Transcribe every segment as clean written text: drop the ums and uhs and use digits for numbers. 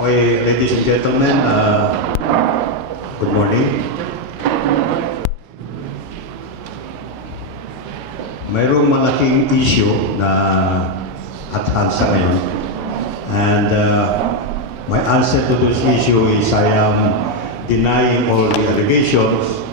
Okay, ladies and gentlemen, good morning. Mayroong malaking issue na at hand sa ngayon. And my answer to this issue is I am denying all the allegations,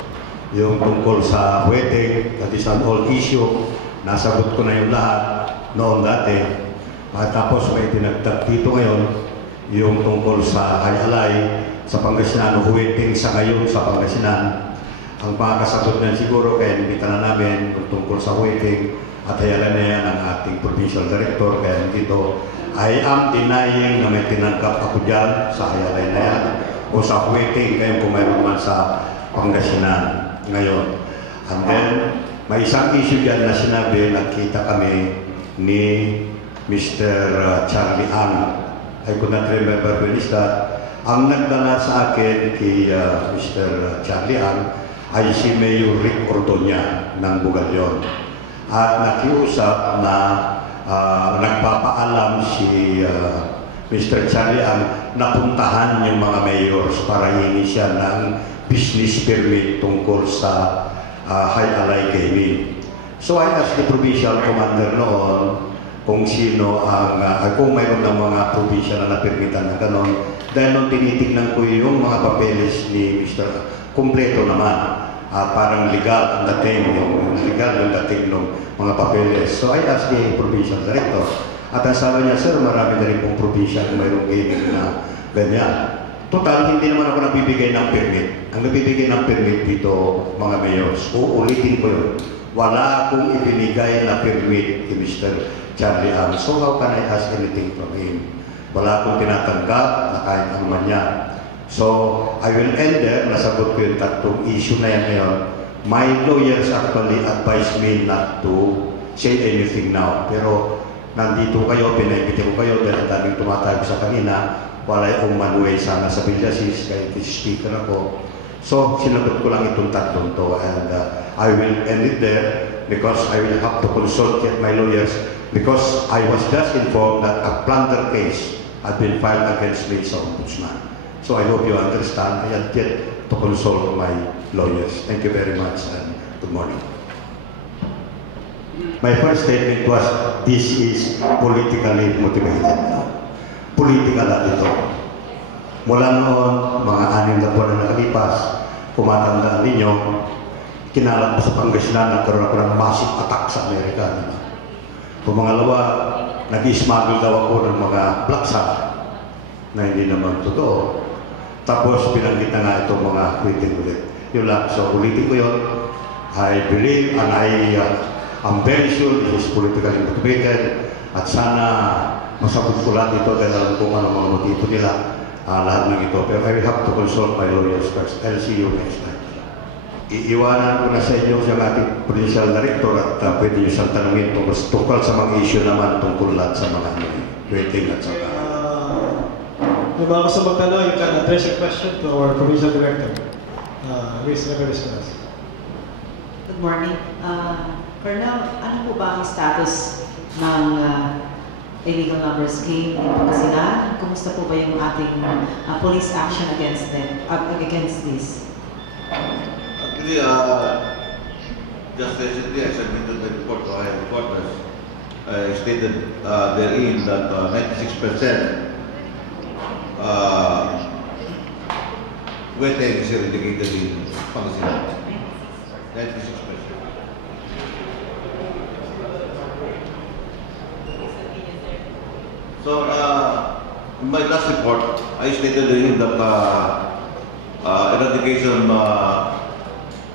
yung tungkol sa wedding, that is an old issue. Nasagot ko na yung lahat noon dati. At tapos may dinagdag dito ngayon, yung tungkol sa Hayalay, sa Pangasinan, wedding sa ngayon sa Pangasinan. Ang makakasagot na siguro kaya inimbitan na namin tungkol sa wedding at Hayalay na yan ang ating provincial director. Kaya dito, I am denying na may tinangkap ako dyan sa Hayalay na yan o sa wedding kaya kung mayroon man sa Pangasinan ngayon. And then, may isang issue dyan na sinabi, nakita kami ni Mr. Charlie Ang. I could not remember when is that. Ang nagdala sa akin kay Mr. Charlie Ang ay si Mayor Rick Ordoña ng Bugalyon. At nakiusap na nagpapaalam si Mr. Charlie Ang napuntahan yung mga mayors para hingi siya ng business permit tungkol sa Hayalay gaming. So I asked the provincial commander noon kung sino ang, kung mayroon ng mga probinsya na napirmitan na gano'n. Dahil nung tinitignan ko yung mga papeles ni Mr. Kompleto naman, parang legal ang dating, yung legal yung dating ng mga papeles. So I asked the provincial director. At ang sabi niya, sir, marami na rin pong probinsya kung mayroong gaming na ganyan. Total, hindi naman ako nagbibigay ng permit. Ang nagbibigay ng permit dito, mga mayors, uulitin ko yun. Wala akong ibinigay na permit kay Mr. Charlie Ang. So how can I ask anything from him? Wala akong tinatanggap na kahit ano man yan. So I will end there. Nasagot ko yung tatlong issue na yan ngayon. My lawyers actually advised me not to say anything now. Pero nandito kayo, pinaibiti ko kayo dahil daming tumatawag sa kanina. Walay umanway sana sa Villasis, kahit speaker ako. So sinagot ko lang itong tatlong to. And I will end it there because I will have to consult my lawyers. Because I was just informed that a plunder case had been filed against me sa Ombudsman. So I hope you understand. I had yet to consult my lawyers. Thank you very much and good morning. My first statement was, this is politically motivated. Political na ito. Mula noon, mga 6 na buwan na nakalipas, kumatandaan ninyo, kinalat ko sa Pangasinan, nagkaroon ako ng massive attack sa Amerika. Diba? Pumangalawa, nag-smuggle daw ako ng mga black sack na hindi naman totoo. Tapos pinanggit na nga itong mga wedding ulit. Yun lang. So ulitin ko yun. I believe and I am very sure this is politically motivated at sana masagot ko lahat ito dahil alam kung ano mga motibo nila lahat ng ito. Pero I have to consult my lawyers first. I'll see you next time. Iiwanan ko na sa inyo sa ating provincial director at pwede nyo siyang tanungin tungkol sa mga issue naman tungkol lahat sa mga wedding at saka. May mga gusto magtanong, you can address your question to our provincial director. Luis Leveristas. Good morning. Colonel, ano po ba ang status ng illegal number scheme in Pangasinan? Kumusta po ba yung ating police action against them, against this? Actually, just recently I submitted the report to our headquarters. I stated therein that 96% wedding is eradicated in Pangasinan. 96%. So, in my last report, I stated therein that eradication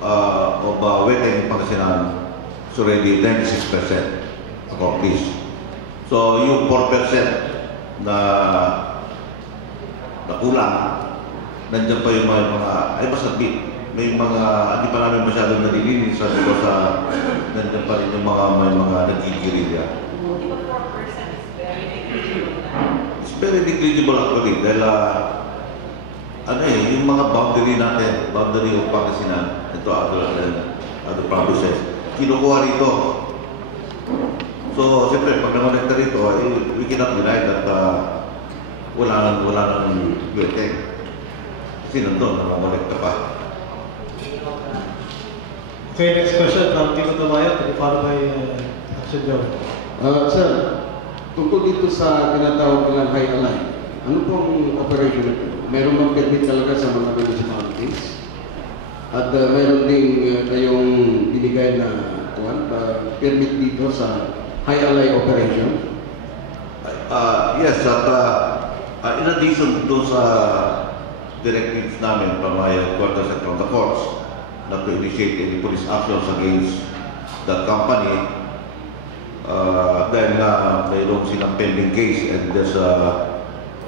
of wedding in Pangasinan is already 96% accomplished. So yung 4% na kulang, nandiyan pa yung mga ay basta may mga hindi pa namin masyadong nalilinis because nandiyan pa rin yung may mga nagkikirilya. It's very negligible actually dahil yung mga boundary natin, boundary of Pangasinan, ito other provinces, kinukuha rito. So, siyempre, pag naman rito, we cannot deny that wala nang weteng. Kasi nandun, namamalekta pa. Okay, next question from Tito Tomayo, to be followed by Action Joe. Sir, tungkol dito sa tinatawag nilang high align, ano pong operation ito? Meron bang permit talaga sa mga municipalities? At meron ding kayong binigay na permit dito sa high align operation? Yes, at in addition to sa directives namin from my quarters and from the courts not to initiate any police actions against that company, dahil na mayroon silang pending case and there's a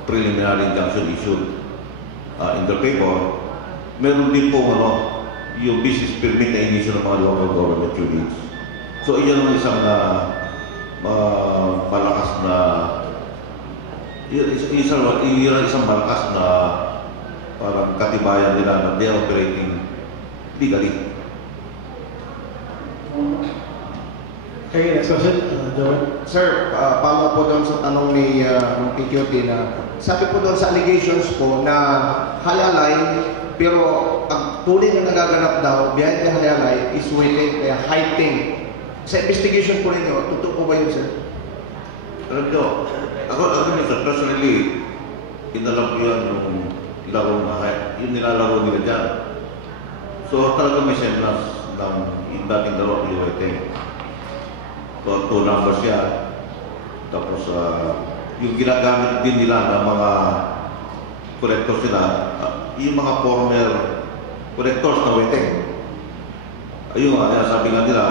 preliminary injunction issued in the paper, meron din po yung business permit na inisyo ng mga local government units. So iyan ang isang malakas na isang malakas na parang katibayan nila na they're operating legally. Okay, next question, Joel. Sir, follow po doon sa tanong ni PQT na sabi po doon sa allegations po na halalay, pero ang tunay na nagaganap daw behind the halalay is within the hiding. Sa investigation po ninyo, totoo po ba yun, sir? Alam nyo, ako minsan personally, inalam ko yan yung laro na yung nilalaro nila dyan. So talaga may semblance ng dating laro yung waiting. So 2 numbers yan. Tapos yung ginagamit din nila ng mga collectors nila, yung mga former collectors na waiting. Ayun nga, sabi nga nila,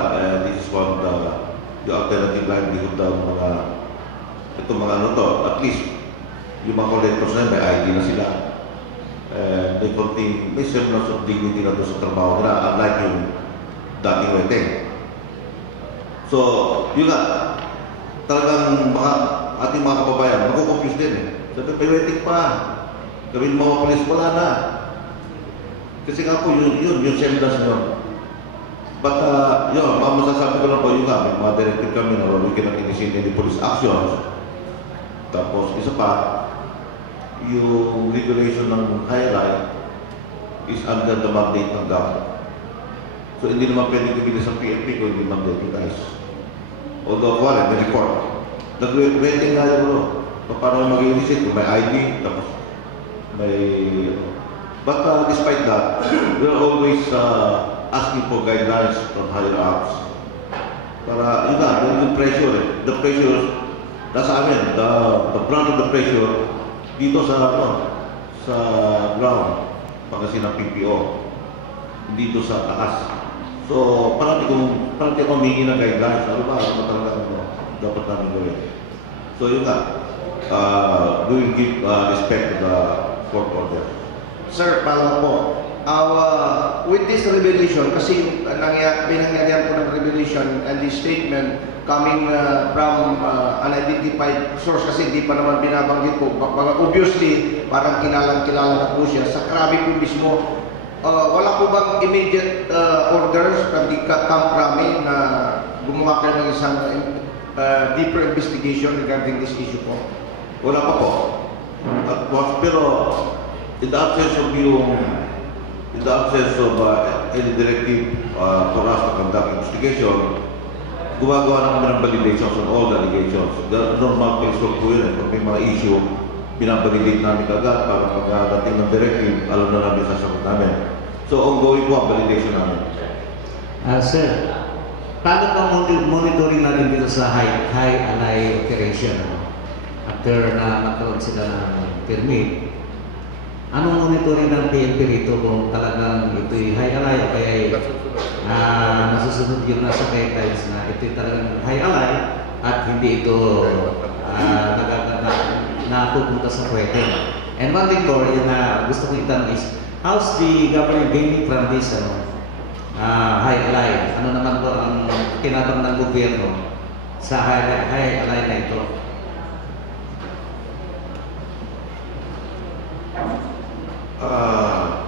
this is one of the alternative livelihood daw mga itong mga at least yung mga collectors na may ID na sila. May semblance of dignity na doon sa trabaho nila, unlike yung dating waiting. So, yun nga, talagang ating mga kababayan, makukonfuse din eh. Sabi, may waiting pa. Gawin mga polis, wala na. Kasi nga po, yung semblance nyo. But, yun, masasabi ko lang po, yun nga, may mga directive kami na we cannot initiate any police actions. Tapos, isa pa, yung regulation ng highlight is under the mandate ng government. So, hindi naman pwede kumili sa PNP kung hindi mag-deputize. Although, may report. Nag-waiting nga yun, paano mag-initiate kung may ID, tapos may... But despite that, we're always asking for guidelines from higher ups. Para, yun nga, yung pressure eh. The pressure, nasa amin, the brunt of the pressure, dito sa ground, Pangasinan PPO, dito sa taas. So, parang akong humingi ng guidelines, ano ba talaga dapat namin gawin. So, yun nga, we will give respect to the court order. Sir, follow po. With this revelation, kasi binangyarihan po ng revelation and this statement coming from unidentified source kasi hindi pa naman binabanggit po. Obviously, parang kilala na po siya. Sa Krabi po mismo, wala po bang immediate orders from the Camp Krabi na gumawa kayo ng isang deeper investigation regarding this issue po? Wala pa po. Pero in the absence of any directive for us to conduct investigation, gumagawa na kami ng validations on all the allegations. The normal case work po yun. Kung may mga issue, binabalidate namin agad para pagdating ng directive, alam na namin sasagot namin. So, ongoing po ang validation namin. Sir, paano pa monitoring natin dito sa high alay operation? After na magkaroon sila ng permit, anong monitoring ng PNP rito kung talagang ito'y high alay o kaya nasusunod yung nasa guidelines na ito'y talagang high alay at hindi ito napupunta sa pwede. And one thing po na gusto ko itanong is, how's the government gaining from this high alay? Ano naman po ang kinabang ng gobyerno sa high alay na ito?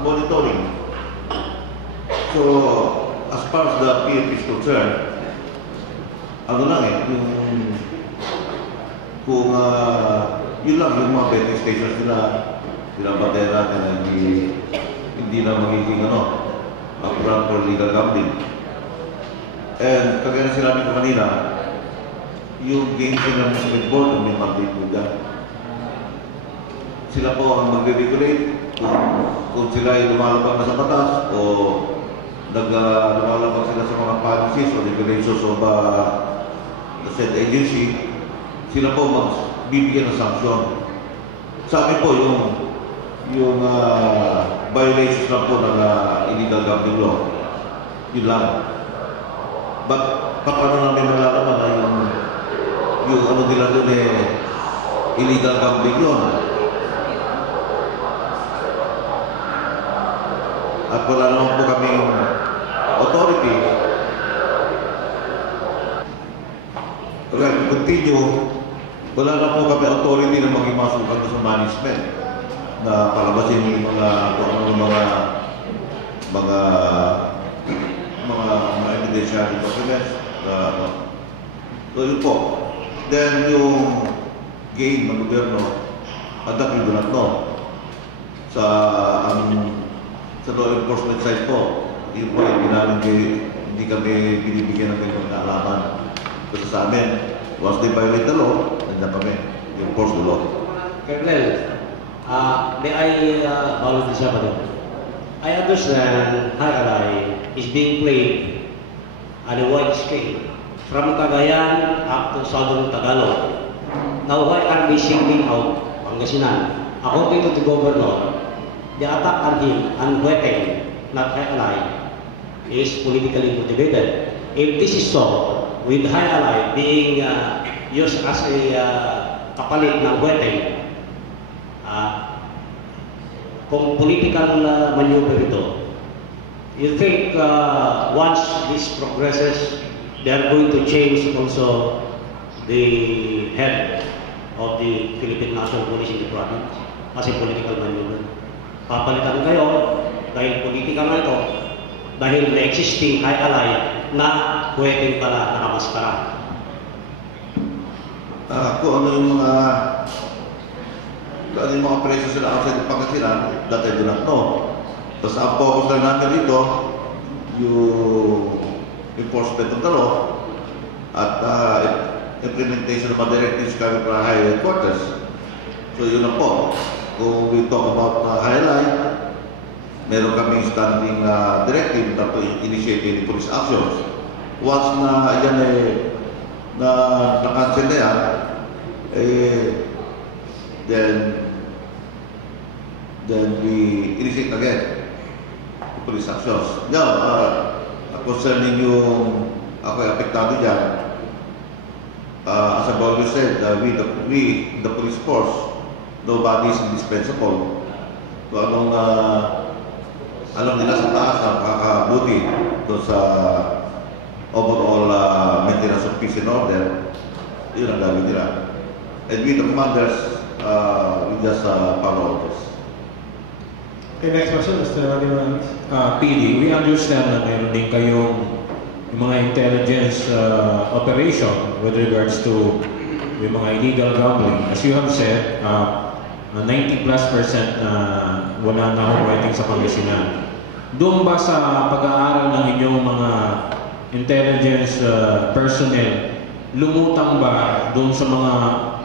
Monitoring. So, as far as the PNP is concerned, ano lang kung yun lang, yung mga betting stations nila, batera na hindi na magiging upfront for legal gambling. And kagaya na sinabi ko kanina, yung games nila ng Supreme Court, may mandate po dyan. Sila po ang magre-regulate kung sila ay lumalabag na sa batas o lumalabag sila sa mga policies o regulations of the said agency, sila po magbibigyan ng sanction. Sa amin po, yung violations lang po ng illegal gambling law, yun lang. But paano namin malalaman na yung ano nila doon illegal gambling yun? At wala naman po kaming authority. Alright, continue. Wala na po kami authority na maging masukan sa management na palabasin yung mga evidentiary documents. So yun po. Then yung gain ng gobyerno, adak yung do not know. Sa law enforcement side po, yun po yung hindi kami binibigyan ng ganyan kaalaman. Kasi sa amin, once they violate the law, nandiyan kami, enforce the law. Colonel, may I follow this up? I understand High-Alay is being played on a wide scale, from Cagayan up to southern Tagalog. Now, why are we singling out Pangasinan? According to the governor, the attack on him, on Hueteng, not High-Alay, is politically motivated. If this is so, with High-Alay being used as a kapalit ng Hueteng, kung political maneuver ito, you think once this progresses, they are going to change also the head of the Philippine National Police in the province as a political maneuver? Papalitan kayo dahil politika na ito, dahil may existing High-Alay na Hueteng pala nakamaskara. Kung ano yung mga preso sila outside ng Pangasinan, that I do not know. Tapos ang focus lang namin dito, yung enforcement of the law at implementation of mga directives kami para higher headquarters. So yun na po. Kung we talk about High-Alay, meron kaming standing directive na to initiate any police actions. Once na yan na-cancel na yan, then we initiate again the police actions. Now, concerning yung ako ay apektado dyan, as I've always said, we, the police force, nobody is indispensable. So anong alam nila sa taas ang kakabuti doon sa overall maintenance of peace and order, yun ang gawin nila. And we, the commanders, we just follow orders. Okay, next question, Mr. Randy Morales. PD, we understand na mayroon din kayong mga intelligence operation with regards to yung mga illegal gambling. As you have said, 90+% na wala na operating sa Pangasinan. Doon ba sa pag-aaral ng inyong mga intelligence personnel, lumutang ba doon sa mga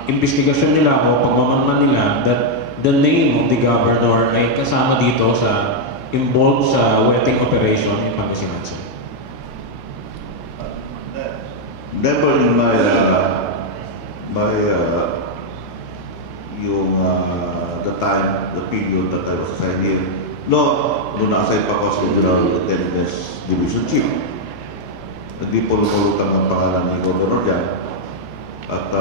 investigasyon nila o pagmamanman nila that the name of the governor ay kasama dito sa involved sa Hueteng operation in Pangasinan? Never in my the time, the period that I was assigned here, no, doon na-assign pa ako sa General Intelligence Division Chief. Hindi po lumulutang ang pangalan ni Governor dyan. At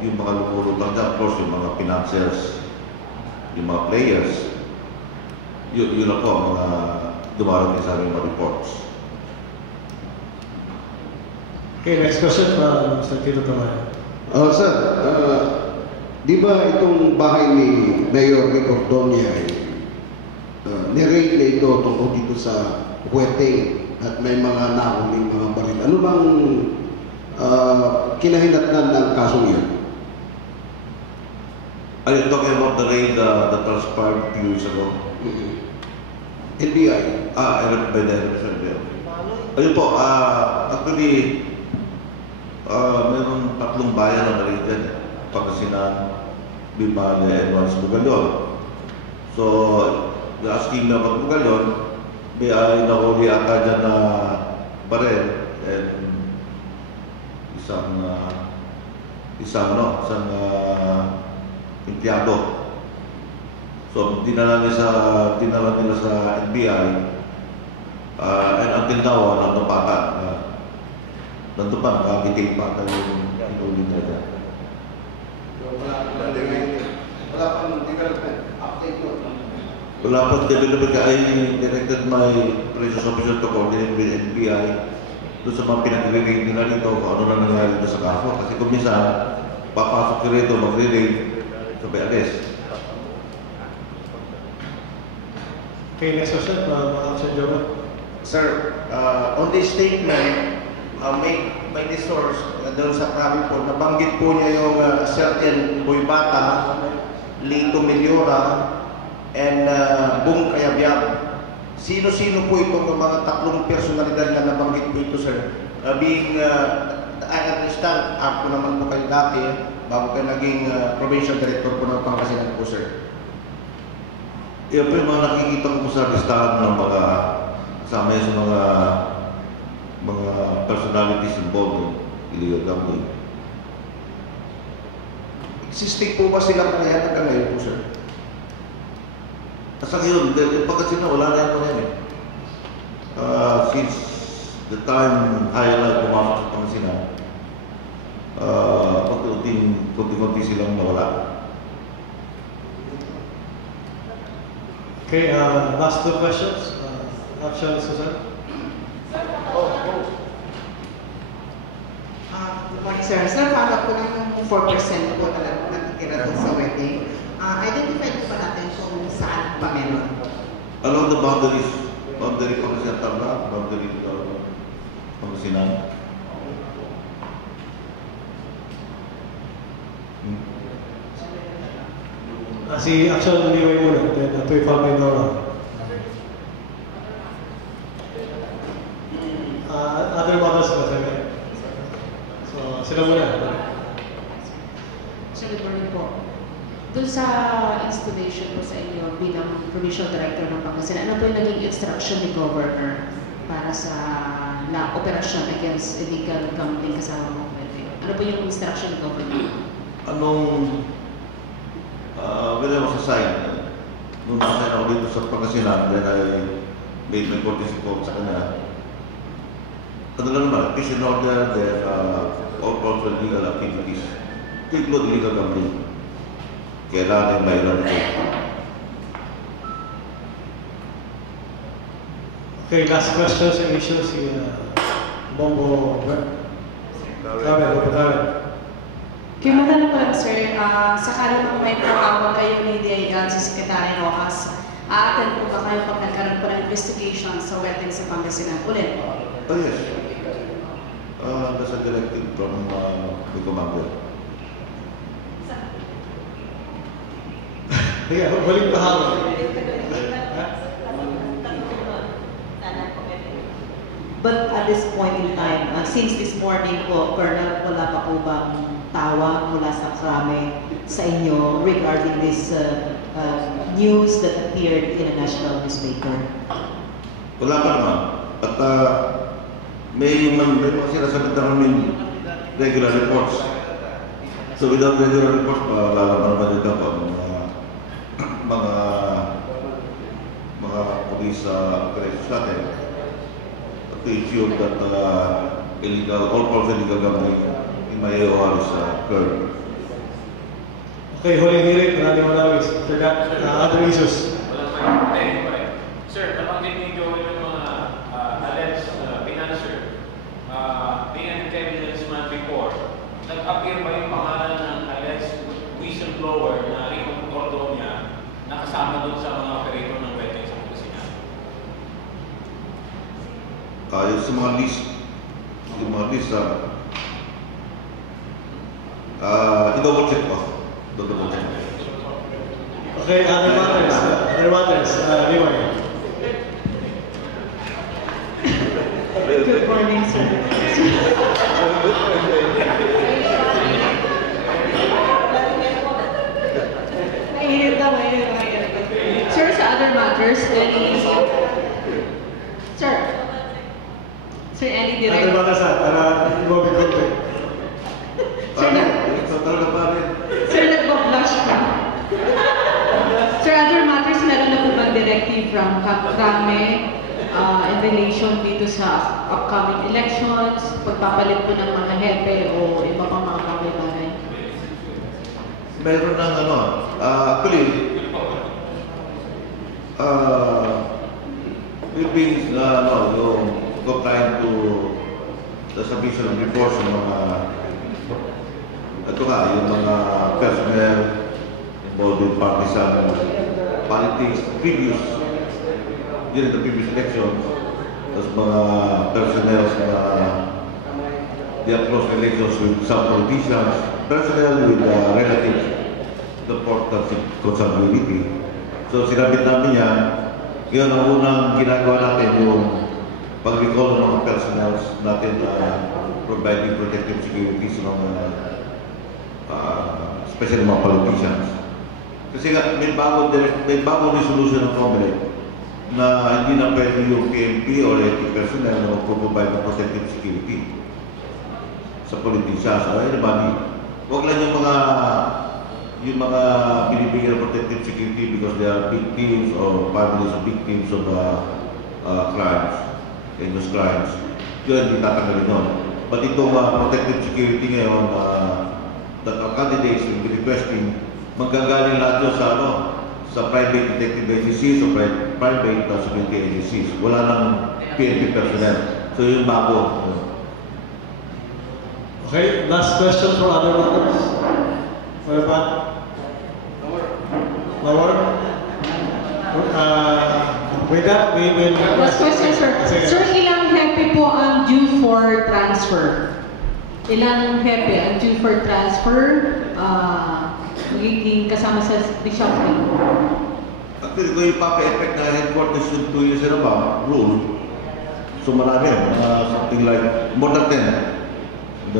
yung mga lumulutang dyan, of course, yung mga financiers, yung mga players, yun na po ang mga dumarating sa aming mga reports. Okay, next question, Mr. Tito Tamayo. Sir, di ba itong bahay ni Mayor Rick Ordonia nirate na ito tungkol dito sa Hueteng at may mga nahuling mga baril. Ano bang kinahinatnan ng kasong yan? Are you talking about the raid that transpired a few years ago? NBI. I read by the NBI. Ayun po, actually, meron 3 bayan na na-raid yan. Pangasinan, Bimali, and once Bugalyon. So, the asking na mag-Bugalyon, may ay nahuli ata dyan na barel and isang empleyado. So, dinala nila sa NBI and until now, nandun pa, nakabiting pa yung inuli nila dyan. Wala pang development. Update ko. Wala pang development. I directed my operations officer to coordinate with NBI doon sa mga pinag-raid nila nito kung ano na nangyari doon sa kaso. Kasi kung minsan, papasok ka rito, mag-raid, sabay alis. Okay, next question from Action Jogo. Sir, on this statement, may source doon sa Krabi po, nabanggit po niya yung certain Boy Bata, Lito Meliora, and Bung Kayabyab. Sino-sino po itong mga 3 personalidad na nabanggit po ito, sir? I understand, ako naman po kayo dati, bago kayo naging provincial director po ng Pangasinan po, sir. Yan po yung mga nakikita ko sa listahan ng mga kasama sa mga personalities involved in illegal gambling. Existing po ba sila po hanggang ngayon po, sir? Asa ngayon, pagkasina, wala na yan po yan eh. Since the time Highlight pumasok sa Pangasinan, konti-konti silang nawala. Okay, last 2 questions. Action, Susan. Good morning, sir. Sir, follow ko lang yung 4% po talaga natitira doon sa wedding. Identify ko ba natin kung saan pa meron? Along the boundary Pangasinan Tarlac, boundary Pangasinan. Si Action Liway muna, then Atoy Falcay Nora. Other models na sabi. So, sila muna. Sir, good morning po. Doon sa installation po sa inyo bilang provincial director ng Pangasinan, ano po yung naging instruction ni Governor para sa operasyon against illegal gambling kasama mga pwede? Ano po yung instruction ni Governor? When I was assigned, nung nasa ako dito sa Pangasinan, then I made my courtesy call sa kanya. Ano lang naman, peace and order, then all forms of legal activities, to include illegal gambling. Kailangan may mayroon ito. Okay, last question sa issue si Bongo. Kaya matanong ko lang, sir, sakali po may pagkawag kayo ni DIGAN sa Secretary Rojas, aaten po ba kayo pag nagkaroon po ng investigation sa wedding sa Pangasinan ulit? Oh yes. That's a directive from the commander. Yeah, huling bahagi. But at this point in time, since this morning po, Colonel, wala pa po bang tawag mula sa Krame sa inyo regarding this news that appeared in a national newspaper? Wala pa naman. At may mga sinasagot na namin regular reports. So without regular reports, lalaman naman dito po mga police operations natin to ensure that all forms of illegal gambling in my AOR is curbed. Okay, huling hirit, maraming malawis. Forgot other issues. Sir, nabanggit niyo yung mga alleged financer being an intelligence man before. Nag-appear ba yung pangalan ng alleged whistleblower na Rico Cordonia na kasama doon sa mga operator ng wedding sa Pangasinan? Yung mga list, i-double check ko. Okay, other matters, Leroy. Good morning, sir. Mainit na. Sir, sa other matters, Sir, any direct... Other matters, para mo bigote. Sir, nagpa-flush ka. Sir, other matters, meron na po bang directive from Krame in relation dito sa upcoming elections, pagpapalit po ng mga hepe o iba pang mga bagay-bagay? Meron ng actually, we've been complying to the submission of reports ng mga yung mga personnel involved in partisan politics during the previous elections, as mga personnel na they have close relations with some politicians, personnel with relatives the port consanguinity. So sinabit namin yan. Ngayon ang unang ginagawa natin yung pag-recall ng mga personnel natin providing protective security sa mga especially mga politicians. Kasi nga may bagong resolution ng Comelec na hindi na pwede yung PNP o LT personnel na magpo-provide ng protective security sa politicians. Huwag lang yung mga binibigyan ng protective security because they are victims or families of victims of crimes, heinous crimes. Yun, hindi tatanggalin yun. But itong protective security ngayon, that our candidates will be requesting, magagaling lahat yun sa private detective agencies o private security agencies. Wala nang PNP personnel. So yun bago. Okay, last question for other members. What about? Lower? With that, we will... Last question, sir. Sir, ilang hepe po ang due for transfer? Ilang hepe ang due for transfer? Magiging kasama sa reshuffling? Actually, kung ipapa-effect na headquarters yung 2 years in about rule, so marami, something like more than 10.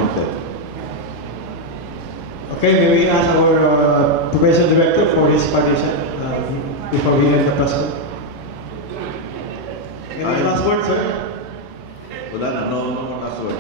Okay, may we ask our Probation Director for his participation before we end the press conference? Any last word, sir? Wala na, no more last word.